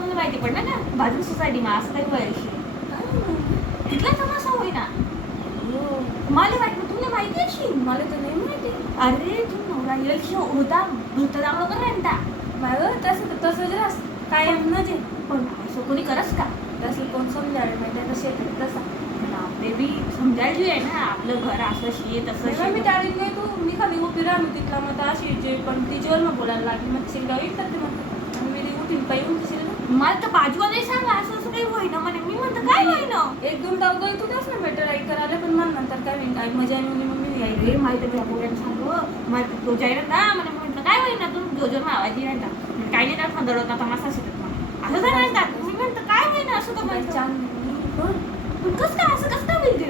तुम्हाला माहिती पडलं ना बाजू सोसायटी मा असं काही व्हायशी तिथला तमाशा होईना मला वाटलं तुला माहिती अशी मला तर नाही माहिती. अरे तू नवरा येईल होता भूत दांगलो कर रहा माझं तसं जरा कायम न जे पण असं कोणी करस का तसं कोण समजायला माहिती तसे तसा बेबी समजायची आहे ना आपलं घर असं शी तसं मी त्यावेळी नाही तू मी खाली उभी राहलो तिथला मग अशी जे पण तिच्यावर मग बोलायला लागली मग शिंगा विकतात ते म्हणतात आणि मी उठीन पायी उठशील ना मला तर बाजूला सांगा असं असं काही होईना म्हणे मी म्हणतं काय होईना एक दोन डाव तू त्याच ना बेटर आई करायला पण मला नंतर काय होईल काय मजा येऊन मग मी अरे माहिती आहे पोऱ्यानं सांगू मला तो जायला ना म्हणे म्हटलं काय होईना तू जोजोर आवाज येईना काय नाही त्यात फंदड होता तमाशा शिकत मग असं जाणार मी म्हणतं काय होईना असं तर म्हणतं पण कसं काय असं कसं काय बोलते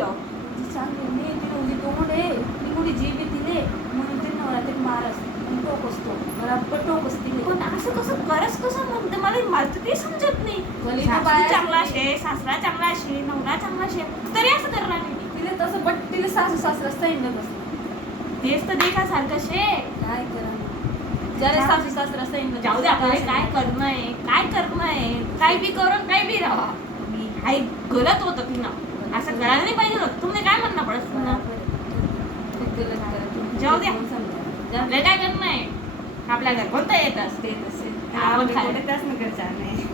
चांगली तिने उगी तोंड आहे ती कुठे जीभ तिने म्हणून ते नवरा ते मार असते टोक असतो मला टोक असते पण असं कसं करस कसं म्हणते मला तर ते समजत नाही सासू चांगला शे सासरा चांगला शे नवरा चांगला शे तरी असं करणार नाही तिने तसं बट तिने सासू सासरा सैन्य बसलं तेच तर देखासारखं शे काय करा ज्याला सासू सासरा सैन्य जाऊ दे आपल्याला काय करणं आहे काय बी करून काय बी राहा काही गलत होतं तिनं असं करायला नाही पाहिजे होतं तुम्ही काय म्हणणं पडत जाऊ द्या आपल्याला काय करणं आहे आपल्या घर कोणतं येत असते आपण त्याच नगर नाही